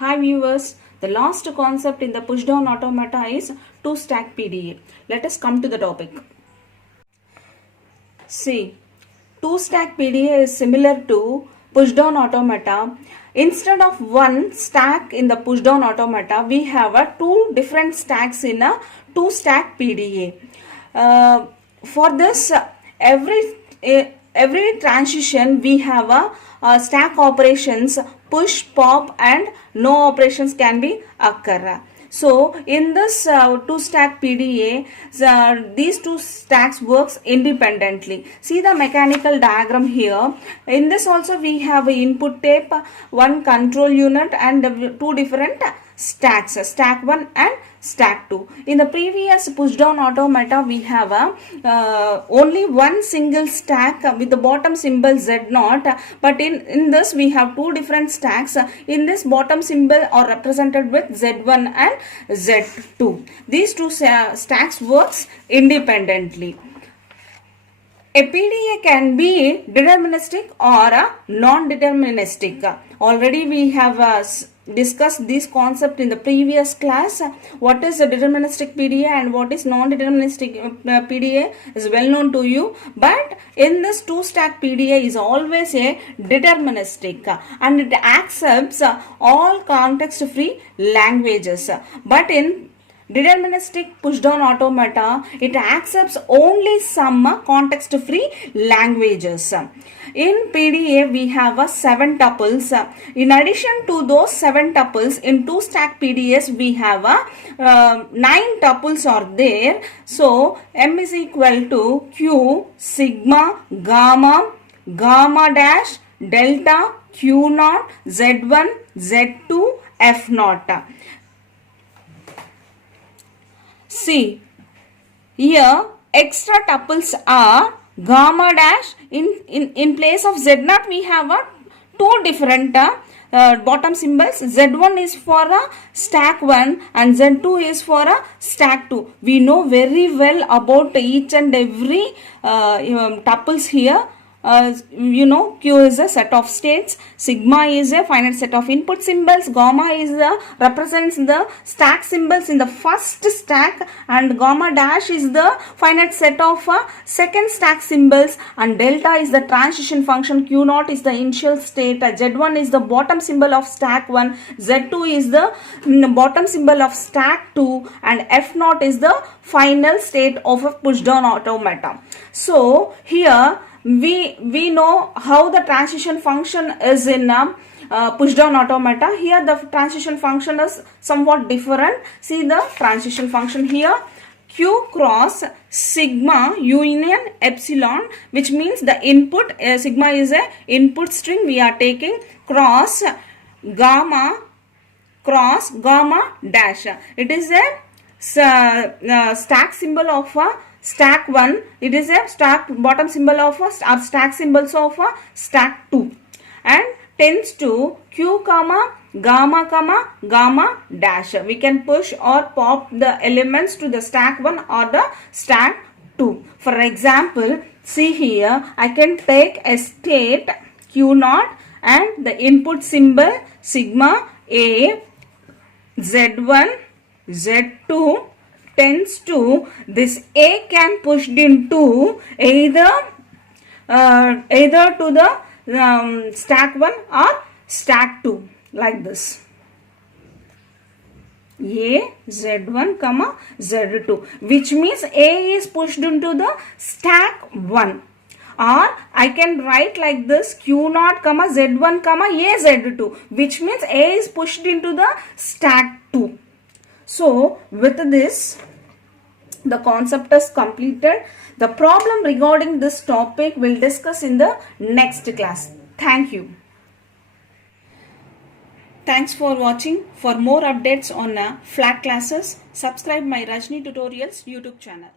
Hi viewers, the last concept in the pushdown automata is two-stack PDA. Let us come to the topic. See, two-stack PDA is similar to pushdown automata. Instead of one stack in the pushdown automata, we have two different stacks in a two-stack PDA. For this, every transition we have a stack operations push, pop and no operations can be occur. So in this two stack PDA, these two stacks works independently. See the mechanical diagram here. In this also we have a input tape, one control unit and two different stacks, stack 1 and stack 2. In the previous pushdown automata we have only one single stack with the bottom symbol Z0, but in this we have two different stacks. In this bottom symbol are represented with Z1 and Z2. These two stacks works independently. A PDA can be deterministic or non-deterministic. Already we have discussed this concept in the previous class. What is a deterministic PDA and what is non-deterministic PDA is well known to you. But in this two-stack PDA is always a deterministic and it accepts all context-free languages. But in deterministic pushdown automata, it accepts only some context-free languages. In PDA, we have 7 tuples. In addition to those 7 tuples, in two-stack PDAs, we have 9 tuples are there. So, M is equal to Q, sigma, gamma, gamma dash, delta, Q naught, Z1, Z2, F naught. See, here extra tuples are gamma dash. In place of Z0 we have two different bottom symbols. Z1 is for stack 1 and Z2 is for stack 2. We know very well about each and every tuples here. Q is a set of states, sigma is a finite set of input symbols, gamma is represents the stack symbols in the first stack, and gamma dash is the finite set of second stack symbols, and delta is the transition function, Q naught is the initial state, Z1 is the bottom symbol of stack 1, Z2 is the bottom symbol of stack 2, and F naught is the final state of a pushdown automata. So here we know how the transition function is in pushdown automata. Here the transition function is somewhat different. See the transition function here. Q cross sigma union epsilon, which means the input sigma is a input string we are taking, cross gamma dash. It is a stack symbol of stack 1, it is a stack bottom symbol of stack symbols of stack 2, and tends to Q gamma dash. We can push or pop the elements to the stack 1 or the stack 2. For example, see here I can take a state Q naught and the input symbol sigma A, Z1, Z2 tends to this A can pushed into either to the stack 1 or stack 2, like this. A, Z1, Z2, which means A is pushed into the stack 1. Or I can write like this, Q naught, Z1, A, Z2, which means A is pushed into the stack 2. So, with this, the concept is completed. The problem regarding this topic we'll discuss in the next class. Thank you. Thanks for watching. For more updates on flat classes, subscribe my Rajni Tutorials YouTube channel.